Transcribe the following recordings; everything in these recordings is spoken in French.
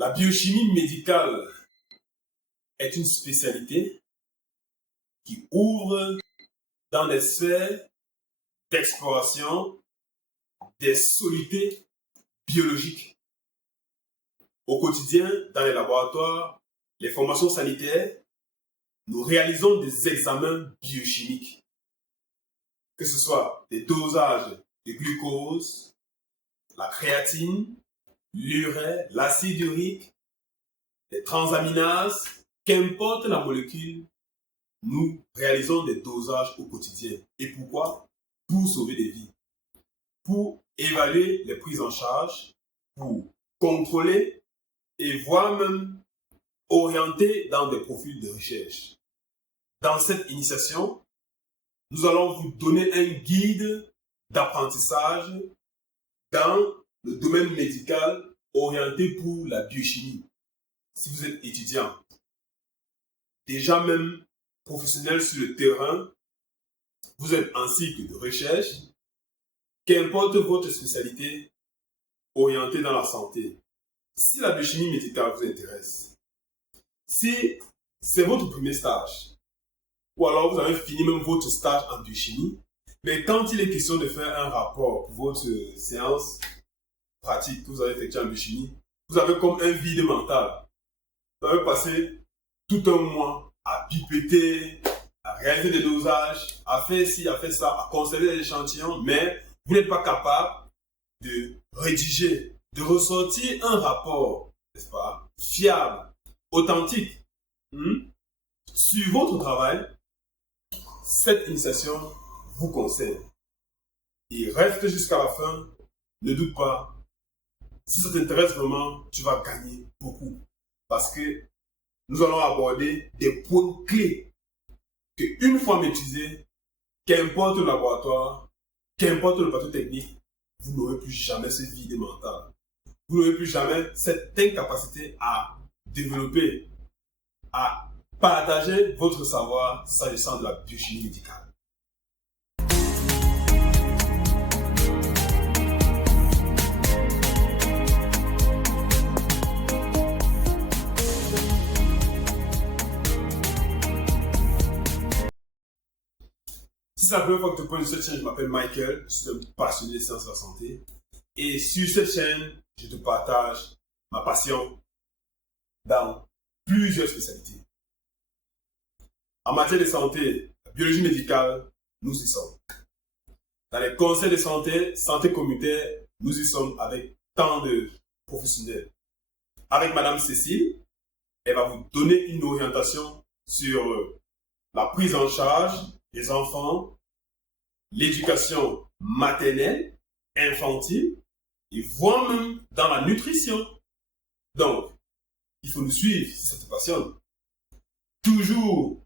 La biochimie médicale est une spécialité qui ouvre dans des sphères d'exploration des solutés biologiques. Au quotidien, dans les laboratoires, les formations sanitaires, nous réalisons des examens biochimiques, que ce soit des dosages de glucose, la créatine, l'urée, l'acide urique, les transaminases, qu'importe la molécule, nous réalisons des dosages au quotidien. Et pourquoi? Pour sauver des vies, pour évaluer les prises en charge, pour contrôler et voire même orienter dans des profils de recherche. Dans cette initiation, nous allons vous donner un guide d'apprentissage dans le domaine médical orienté pour la biochimie. Si vous êtes étudiant, déjà même professionnel sur le terrain, vous êtes en cycle de recherche, qu'importe votre spécialité orientée dans la santé. Si la biochimie médicale vous intéresse, si c'est votre premier stage, ou alors vous avez fini même votre stage en biochimie, mais quand il est question de faire un rapport pour votre séance pratique que vous avez effectuée en biochimie, vous avez comme un vide mental. Vous avez passé tout un mois à pipeter, à réaliser des dosages, à faire ci, à faire ça, à conserver des échantillons, mais vous n'êtes pas capable de rédiger, de ressortir un rapport, n'est-ce pas, fiable, authentique, sur votre travail. Cette initiation vous conseille. Et reste jusqu'à la fin, ne doute pas. Si ça t'intéresse vraiment, tu vas gagner beaucoup. Parce que nous allons aborder des points clés que, une fois maîtrisés, qu'importe le laboratoire, qu'importe le plateau technique, vous n'aurez plus jamais ce vide mental. Vous n'aurez plus jamais cette incapacité à développer, à partager votre savoir s'agissant de la biochimie médicale. Si c'est la première fois que tu prends cette chaîne, je m'appelle Michael, je suis un passionné des sciences de la santé. Et sur cette chaîne, je te partage ma passion dans plusieurs spécialités. En matière de santé, la biologie médicale, nous y sommes. Dans les conseils de santé, santé communautaire, nous y sommes avec tant de professionnels. Avec Madame Cécile, elle va vous donner une orientation sur la prise en charge des enfants, l'éducation maternelle, infantile, et voire même dans la nutrition. Donc, il faut nous suivre si ça te passionne. Toujours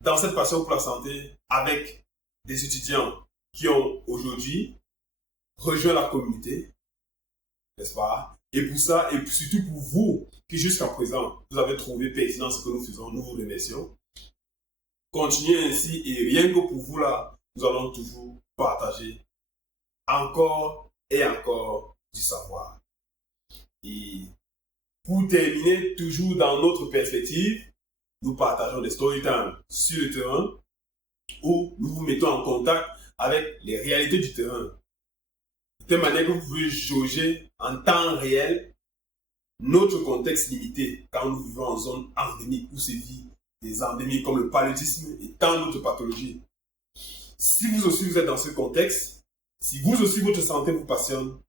dans cette passion pour la santé, avec des étudiants qui ont aujourd'hui rejoint la communauté, n'est-ce pas? Et pour ça, et surtout pour vous, qui jusqu'à présent, vous avez trouvé pertinent ce que nous faisons, nous vous remercions. Continuez ainsi, et rien que pour vous là, nous allons toujours partager encore et encore du savoir. Et pour terminer, toujours dans notre perspective, nous partageons des story time sur le terrain où nous vous mettons en contact avec les réalités du terrain. De telle manière que vous pouvez jauger en temps réel notre contexte limité quand nous vivons en zone endémique où sévit des endémies comme le paludisme et tant d'autres pathologies. Si vous aussi vous êtes dans ce contexte, si vous aussi votre santé vous passionne,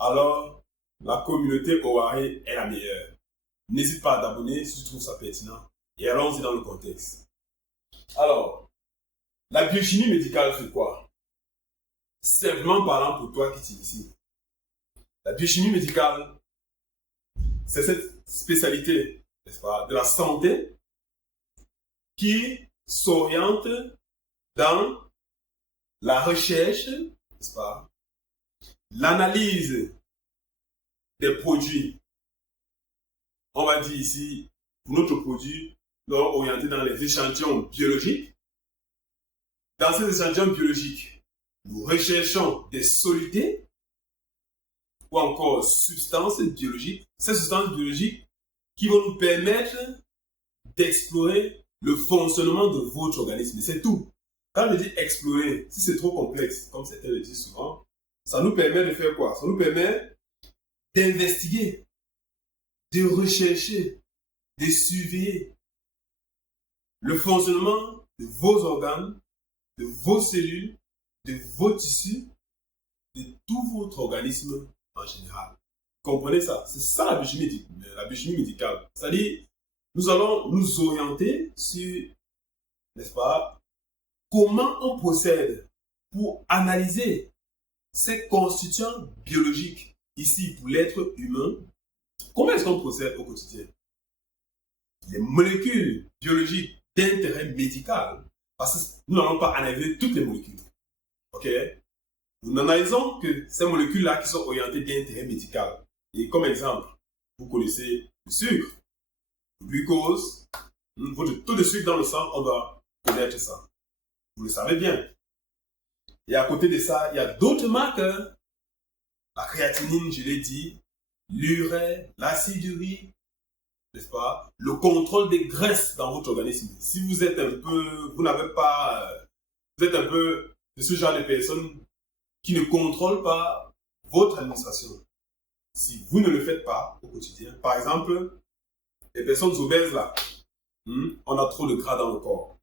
alors la communauté OARE est la meilleure. N'hésite pas à t'abonner si tu trouves ça pertinent. Et allons-y dans le contexte. Alors, la biochimie médicale, c'est quoi? Simplement parlant pour toi qui t'initie. La biochimie médicale, c'est cette spécialité, n'est-ce pas, de la santé qui s'oriente dans la recherche, n'est-ce pas, l'analyse des produits. On va dire ici, pour notre produit, orienté dans les échantillons biologiques. Dans ces échantillons biologiques, nous recherchons des solutés ou encore substances biologiques, ces substances biologiques qui vont nous permettre d'explorer le fonctionnement de votre organisme. C'est tout. Quand je dis explorer, si c'est trop complexe, comme certains le disent souvent, ça nous permet de faire quoi? Ça nous permet d'investiguer, de rechercher, de surveiller le fonctionnement de vos organes, de vos cellules, de vos tissus, de tout votre organisme en général. Comprenez ça? C'est ça la biochimie médicale. C'est-à-dire, nous allons nous orienter sur, n'est-ce pas, comment on procède pour analyser ces constituants biologiques ici pour l'être humain. Comment est-ce qu'on procède au quotidien? Les molécules biologiques d'intérêt médical, parce que nous n'allons pas analyser toutes les molécules. Ok? Nous n'analysons que ces molécules-là qui sont orientées d'intérêt médical. Et comme exemple, vous connaissez le sucre, le glucose, votre taux de sucre dans le sang, on doit connaître ça. Vous le savez bien. Et à côté de ça, il y a d'autres marqueurs. La créatinine, je l'ai dit, l'urée, l'acide urique, n'est-ce pas? Le contrôle des graisses dans votre organisme. Si vous êtes un peu, vous êtes un peu de ce genre de personnes qui ne contrôlent pas votre alimentation. Si vous ne le faites pas au quotidien, par exemple, les personnes obèses là, on a trop de gras dans le corps.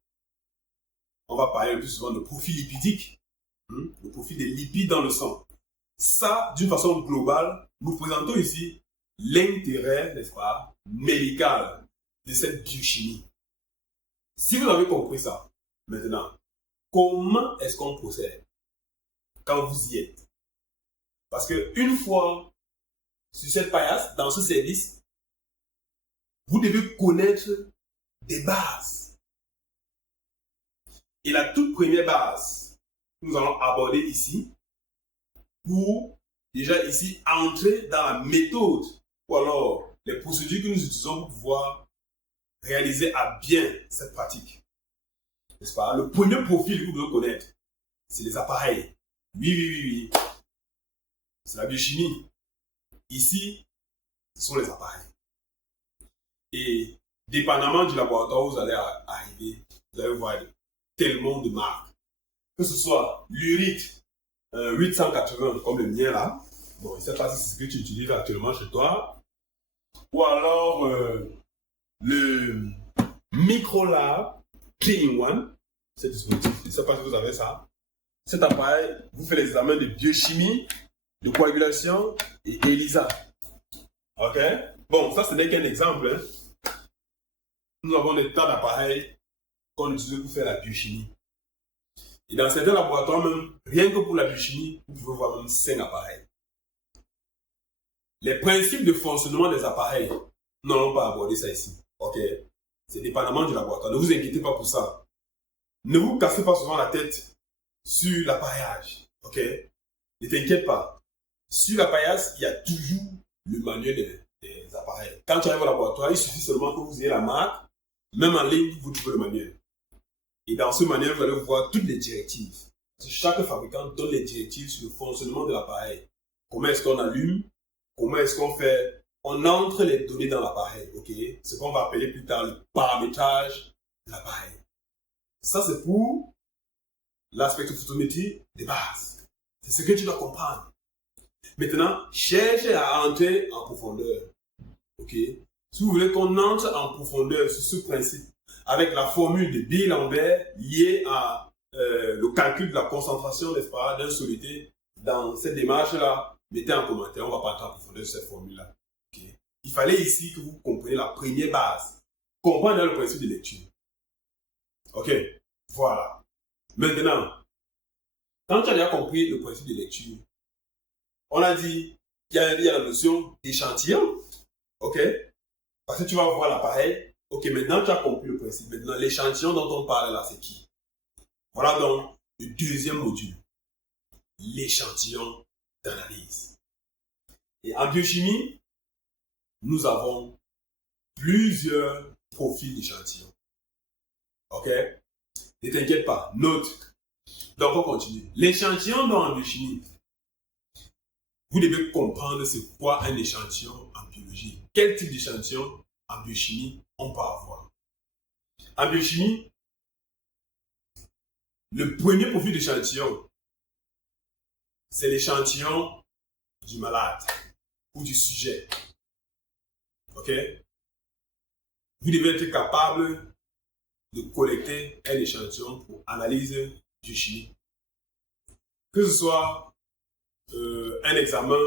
On va parler le plus souvent de profil lipidique, le profil des lipides dans le sang. Ça, d'une façon globale, nous présentons ici l'intérêt, n'est-ce pas, médical de cette biochimie. Si vous avez compris ça, maintenant, comment est-ce qu'on procède quand vous y êtes? Parce qu'une fois sur cette paillasse, dans ce service, vous devez connaître des bases. Et la toute première base que nous allons aborder ici, pour déjà ici entrer dans la méthode ou alors les procédures que nous utilisons pour pouvoir réaliser à bien cette pratique. N'est-ce pas? Le premier profil que vous devez connaître, c'est les appareils. Oui. C'est la biochimie. Ici, ce sont les appareils. Et dépendamment du laboratoire où vous allez arriver, vous allez voir tellement de marques. Que ce soit l'urite 880 comme le mien là. Bon, je ne sais pas si c'est ce que tu utilises actuellement chez toi. Ou alors le Microlab Clean One. C'est dispositif. Je ne sais pas si vous avez ça. Cet appareil vous fait les examens de biochimie, de coagulation et ELISA. Ok? Bon, ça ce n'est qu'un exemple. Hein. Nous avons des tas d'appareils qu'on utilise pour faire la biochimie. Et dans certains laboratoires même, rien que pour la biochimie, vous pouvez voir même 5 appareils. Les principes de fonctionnement des appareils, nous n'allons pas aborder ça ici. Ok? C'est dépendamment du laboratoire. Ne vous inquiétez pas pour ça. Ne vous cassez pas souvent la tête sur l'appareillage. Ok? Ne t'inquiète pas. Sur l'appareillage, il y a toujours le manuel des appareils. Quand tu arrives au laboratoire, il suffit seulement que vous ayez la marque. Même en ligne, vous trouvez le manuel. Et dans ce manuel, vous allez voir toutes les directives. Chaque fabricant donne les directives sur le fonctionnement de l'appareil. Comment est-ce qu'on allume? Comment est-ce qu'on fait? On entre les données dans l'appareil. Ok? Ce qu'on va appeler plus tard le paramétrage de l'appareil. Ça, c'est pour la spectrophotométrie de base. C'est ce que tu dois comprendre. Maintenant, cherche à entrer en profondeur. Ok? Si vous voulez qu'on entre en profondeur sur ce principe, avec la formule de Beer-Lambert liée à le calcul de la concentration, n'est-ce pas, d'un solide, dans cette démarche-là, mettez en commentaire, on ne va pas entrer en profondeur sur cette formule-là. Okay? Il fallait ici que vous compreniez la première base. Comprendre le principe de lecture. Ok? Voilà. Maintenant, quand tu as déjà compris le principe de lecture, on a dit qu'il y a la notion d'échantillon. Ok? Parce que tu vas voir l'appareil. Ok, maintenant tu as compris le principe. Maintenant, l'échantillon dont on parle là, c'est qui? Voilà donc le deuxième module. L'échantillon d'analyse. Et en biochimie, nous avons plusieurs profils d'échantillons. Ok? Ne t'inquiète pas, note. Donc on continue. L'échantillon dans la biochimie, vous devez comprendre c'est quoi un échantillon en biologie. Quel type d'échantillon en biochimie on peut avoir. En biochimie, le premier profil d'échantillon, c'est l'échantillon du malade ou du sujet. Ok? Vous devez être capable de collecter un échantillon pour analyse biochimique. Que ce soit un examen,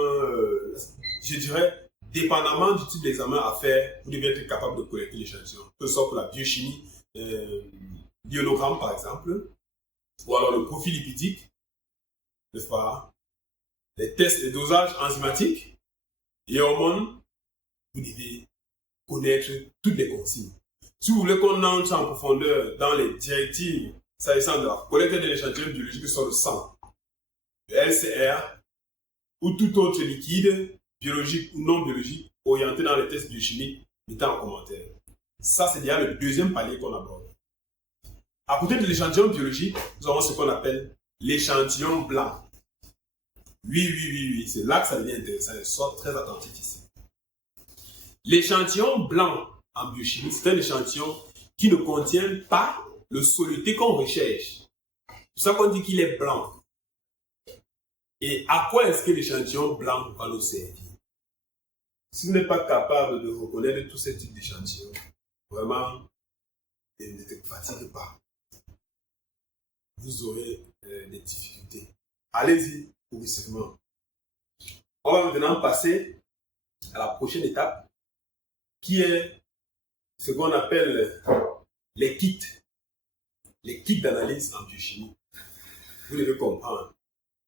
je dirais, dépendamment du type d'examen à faire, vous devez être capable de collecter l'échantillon. Que ce soit pour la biochimie, l'ionogramme par exemple, ou alors le profil lipidique, n'est-ce pas? Les tests de dosage enzymatique, les hormones, vous devez connaître toutes les consignes. Si vous voulez qu'on entre en profondeur dans les directives s'agissant de la collecte de l'échantillon biologique sur le sang, le LCR, ou tout autre liquide, biologique ou non biologique, orienté dans les tests biochimiques, mettez en commentaire. Ça, c'est déjà le deuxième palier qu'on aborde. À côté de l'échantillon biologique, nous avons ce qu'on appelle l'échantillon blanc. Oui, c'est là que ça devient intéressant. Sois très attentif ici. L'échantillon blanc en biochimie, c'est un échantillon qui ne contient pas le soluté qu'on recherche. C'est pour ça qu'on dit qu'il est blanc. Et à quoi est-ce que l'échantillon blanc va nous servir? Si vous n'êtes pas capable de reconnaître tous ces types d'échantillons, vraiment, ne te fatigue pas. Vous aurez des difficultés. Allez-y progressivement. On va maintenant passer à la prochaine étape, qui est ce qu'on appelle les kits. Les kits d'analyse en biochimie. Vous devez comprendre.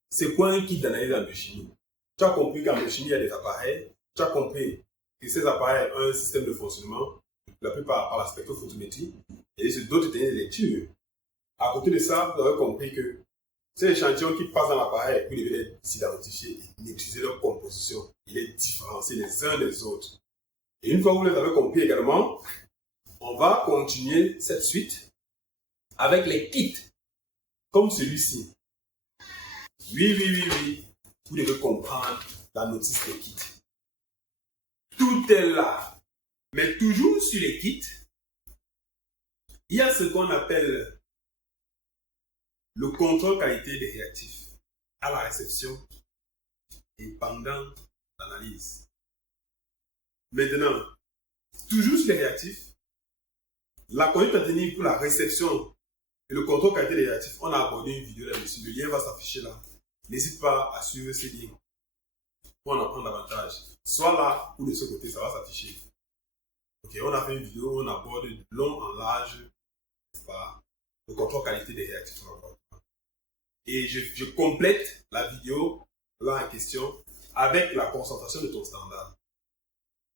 C'est quoi un kit d'analyse en biochimie? Tu as compris qu'en biochimie, il y a des appareils. Tu as compris que ces appareils ont un système de fonctionnement, la plupart par la spectrophotométrie, et d'autres techniques de lecture. À côté de ça, vous avez compris que ces échantillons qui passent dans l'appareil, vous devez les identifier et maîtriser leur composition et les différencier les uns des autres. Et une fois que vous les avez compris également, on va continuer cette suite avec les kits, comme celui-ci. Oui. Vous devez comprendre la notice des kits. Tout est là. Mais toujours sur les kits, il y a ce qu'on appelle le contrôle qualité des réactifs à la réception et pendant l'analyse. Maintenant, toujours sur les réactifs, la conduite à tenir pour la réception et le contrôle qualité des réactifs, on a abordé une vidéo là-dessus. Le lien va s'afficher là. N'hésite pas à suivre ce lien pour en apprendre davantage. Soit là ou de ce côté, ça va s'afficher. Ok, on a fait une vidéo où on aborde de long en large, n'est-ce pas, le contrôle qualité des réactifs. Et je complète la vidéo là en question avec la concentration de ton standard.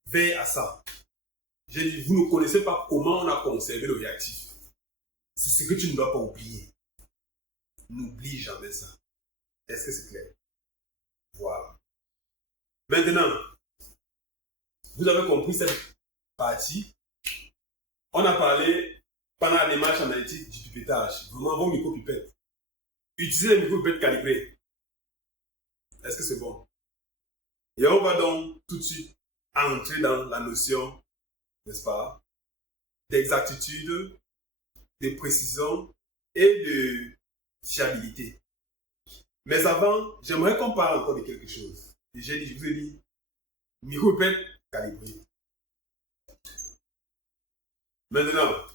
Veille à ça. J'ai dit, vous ne connaissez pas comment on a conservé le réactif. C'est ce que tu ne dois pas oublier. N'oublie jamais ça. Est-ce que c'est clair? Voilà. Maintenant, vous avez compris cette partie. On a parlé pendant la démarche analytique du pipettage. Vraiment, vos micro-pipettes. Utilisez les micro-pipettes calibrées. Est-ce que c'est bon? Et on va donc tout de suite entrer dans la notion, n'est-ce pas, d'exactitude, de précision et de fiabilité. Mais avant, j'aimerais qu'on parle encore de quelque chose. Et je vous ai dit, micro-pipette calibrée. Maintenant,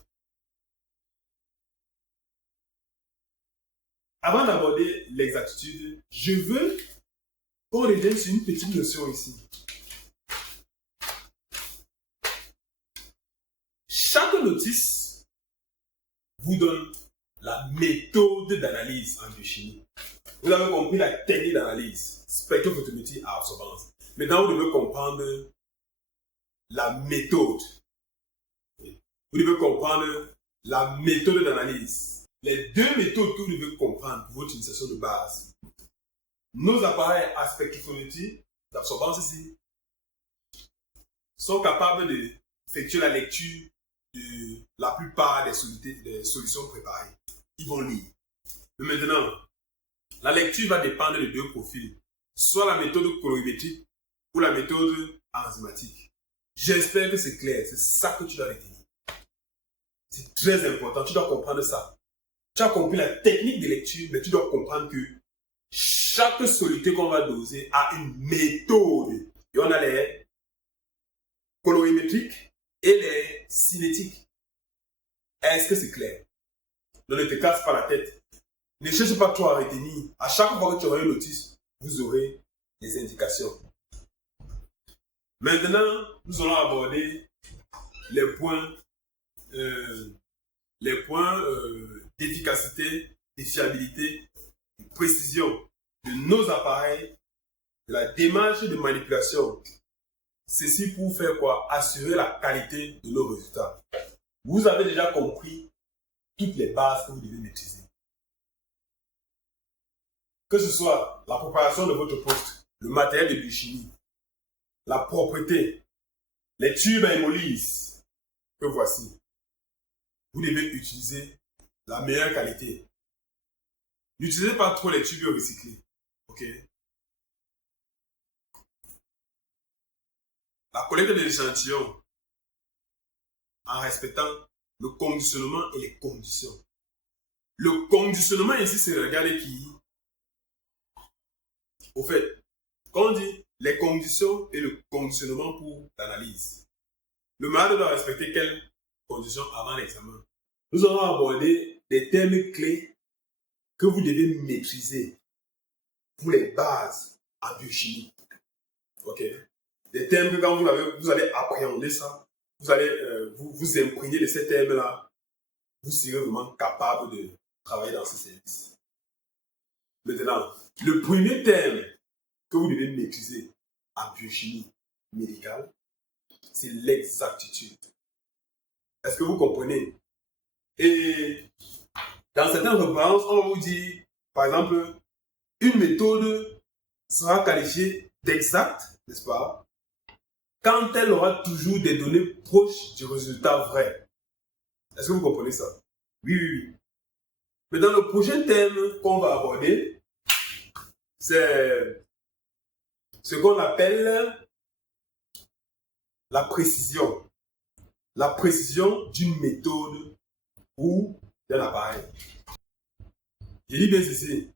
avant d'aborder l'exactitude, je veux qu'on revienne sur une petite notion ici. Chaque notice vous donne la méthode d'analyse en biochimie. Vous avez compris la technique d'analyse, spectrophotométrie à absorbance. Maintenant, vous devez comprendre la méthode. Vous devez comprendre la méthode d'analyse. Les deux méthodes que vous devez comprendre pour votre utilisation de base. Nos appareils à spectrophotométrie d'absorbance ici sont capables d'effectuer la lecture de la plupart des solutions préparées. Ils vont lire. Mais maintenant, la lecture va dépendre de deux profils. soit la méthode colorimétrique ou la méthode enzymatique. J'espère que c'est clair, c'est ça que tu dois retenir. C'est très important, tu dois comprendre ça. Tu as compris la technique de lecture, mais tu dois comprendre que chaque soluté qu'on va doser a une méthode. Et on a les colorimétriques et les cinétiques. Est-ce que c'est clair? Donc ne te casse pas la tête. Ne cherche pas trop à retenir. À chaque fois que tu auras une notice, vous aurez des indications. Maintenant, nous allons aborder les points d'efficacité, de fiabilité, de précision de nos appareils, de la démarche de manipulation. Ceci pour faire quoi? Assurer la qualité de nos résultats. Vous avez déjà compris toutes les bases que vous devez maîtriser. Que ce soit la préparation de votre poste, le matériel de biochimie, la propreté, les tubes à hémolyse que voici. Vous devez utiliser la meilleure qualité. N'utilisez pas trop les tubes recyclés. Ok? La collecte de l'échantillon en respectant le conditionnement et les conditions. Le conditionnement ici, c'est regarder qui. Au fait, quand on dit les conditions et le conditionnement pour l'analyse, le malade doit respecter quelles conditions avant l'examen? Nous allons aborder des termes clés que vous devez maîtriser pour les bases en biochimie. Ok? Des termes que quand vous allez appréhender ça, vous allez vous imprégner de ces termes-là, vous serez vraiment capable de travailler dans ce service. Maintenant, le premier terme que vous devez maîtriser en biochimie médicale, c'est l'exactitude. Est-ce que vous comprenez? Et dans certaines références, on va vous dire, par exemple, une méthode sera qualifiée d'exacte, n'est-ce pas, quand elle aura toujours des données proches du résultat vrai. Est-ce que vous comprenez ça? Oui, oui, oui. Mais dans le prochain thème qu'on va aborder, c'est ce qu'on appelle la précision. La précision d'une méthode ou d'un appareil. Je dis bien ceci.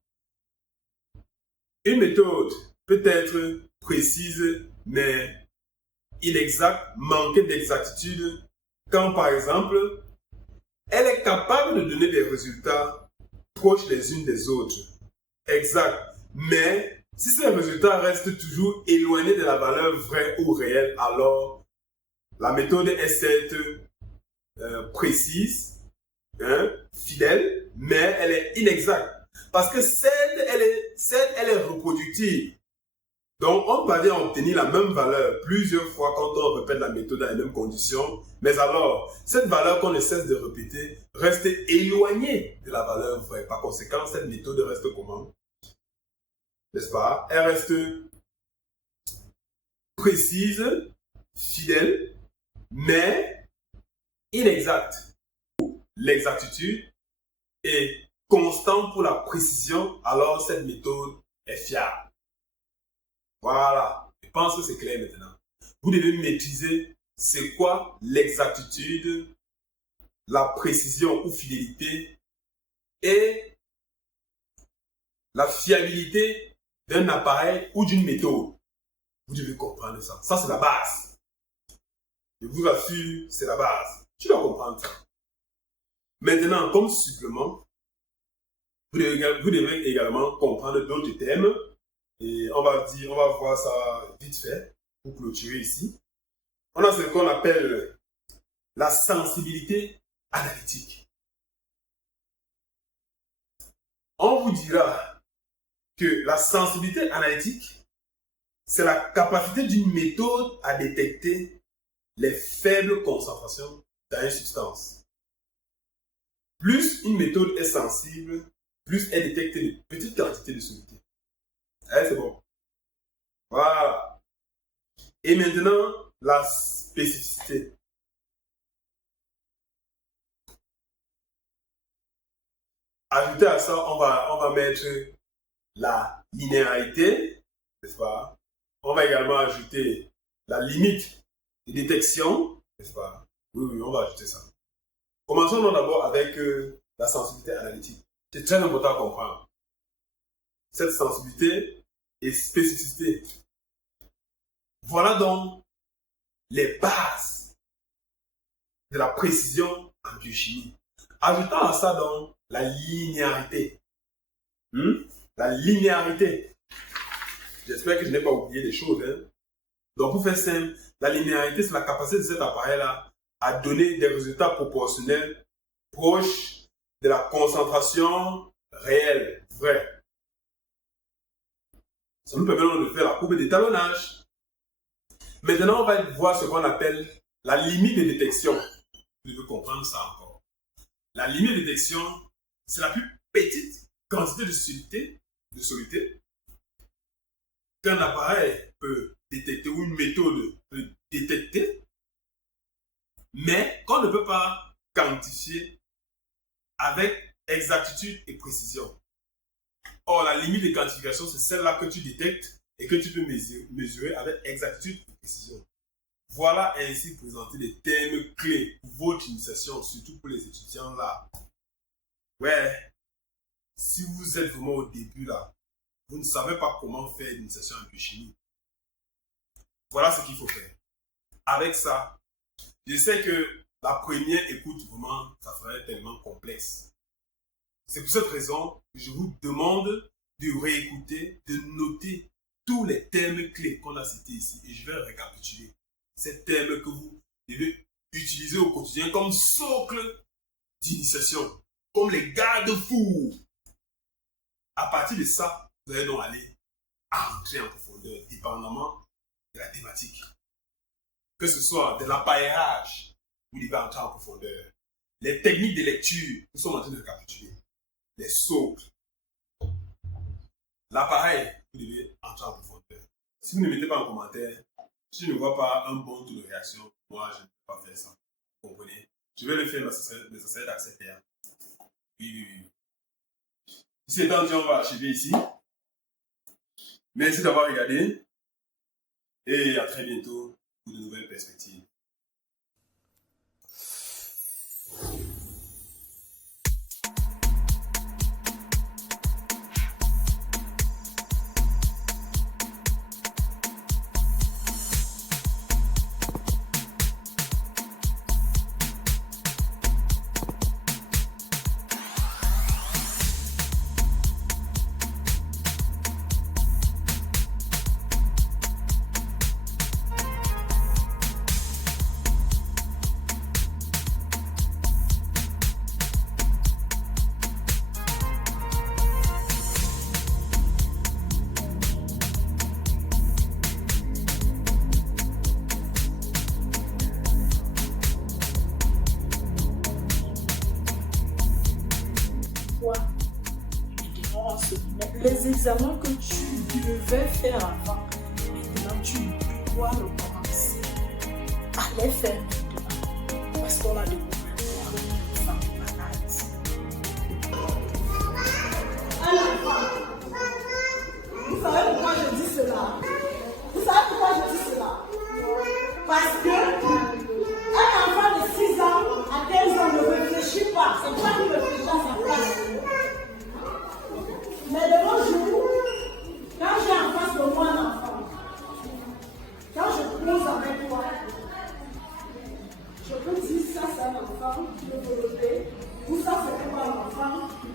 Une méthode peut être précise, mais inexacte, manquée d'exactitude, quand par exemple, elle est capable de donner des résultats proches les unes des autres. Exact. Mais si ces résultats restent toujours éloignés de la valeur vraie ou réelle, alors la méthode est certes précise, fidèle, mais elle est inexacte. Parce que certes, elle est reproductive. Donc, on parvient à obtenir la même valeur plusieurs fois quand on répète la méthode dans les mêmes conditions. Mais alors, cette valeur qu'on ne cesse de répéter reste éloignée de la valeur vraie. Par conséquent, cette méthode reste comment? N'est-ce pas? Elle reste précise, fidèle, mais inexacte. L'exactitude est constante pour la précision, alors cette méthode est fiable. Voilà, je pense que c'est clair maintenant. Vous devez maîtriser c'est quoi l'exactitude, la précision ou fidélité et la fiabilité d'un appareil ou d'une méthode. Vous devez comprendre ça. Ça, c'est la base. Je vous assure, c'est la base. Tu dois comprendre ça. Maintenant, comme supplément, vous devez également comprendre d'autres thèmes. Et on va voir ça vite fait pour clôturer ici. On a ce qu'on appelle la sensibilité analytique. On vous dira que la sensibilité analytique, c'est la capacité d'une méthode à détecter les faibles concentrations dans une substance. Plus une méthode est sensible, plus elle détecte de petites quantités de soluté. C'est bon. Voilà. Et maintenant, la spécificité. Ajouté à ça, on va mettre la linéarité n'est-ce pas? On va également ajouter la limite de détection, n'est-ce pas? Oui, on va ajouter ça. Commençons donc d'abord avec la sensibilité analytique. C'est très important à comprendre. Cette sensibilité et spécificité. Voilà donc les bases de la précision en biochimie. Ajoutons à ça donc la linéarité. La linéarité. J'espère que je n'ai pas oublié des choses. Donc pour faire simple, la linéarité, c'est la capacité de cet appareil-là à donner des résultats proportionnels proches de la concentration réelle, vraie. Ça nous permet donc de faire la courbe d'étalonnage. Maintenant, on va voir ce qu'on appelle la limite de détection. Vous devez comprendre ça encore. La limite de détection, c'est la plus petite quantité de soluté qu'un appareil peut détecter ou une méthode peut détecter, mais qu'on ne peut pas quantifier avec exactitude et précision. Or, la limite de quantification, c'est celle-là que tu détectes et que tu peux mesurer avec exactitude et précision. Voilà ainsi présenté les thèmes clés pour votre initiation, surtout pour les étudiants là. Ouais, si vous êtes vraiment au début là, vous ne savez pas comment faire l'initiation en biochimie. Voilà ce qu'il faut faire. Avec ça, je sais que la première écoute, vraiment, ça serait tellement complexe. C'est pour cette raison que je vous demande de réécouter, de noter tous les thèmes clés qu'on a cités ici. Et je vais récapituler. Ces thèmes que vous devez utiliser au quotidien comme socle d'initiation, comme les garde-fous. À partir de ça, vous allez donc aller entrer en profondeur, dépendamment de la thématique. Que ce soit de l'appareillage, vous devez entrer en profondeur. Les techniques de lecture, nous sommes en train de récapituler. Les socles. L'appareil, vous devez entrer en profondeur. Si vous ne mettez pas en commentaire, si je ne vois pas un bon taux de réaction, moi, je ne peux pas faire ça. Vous comprenez? Je vais le faire, mais ça serait d'accepter. Oui. Si c'est temps, on va achever ici. Merci d'avoir regardé. Et à très bientôt pour de nouvelles perspectives. Les examens que tu devais faire avant, maintenant tu dois le commencer à les faire maintenant. Parce qu'on a des problèmes malades. Vous savez pourquoi je dis cela? Parce que un enfant de 6 ans à 15 ans ne réfléchit pas. C'est toi qui réfléchis à sa place. Mais de nos jours, quand j'ai en face de moi un enfant, quand je pose avec toi, je peux dire ça c'est un enfant qui veut développer, ou ça c'est pas un enfant qui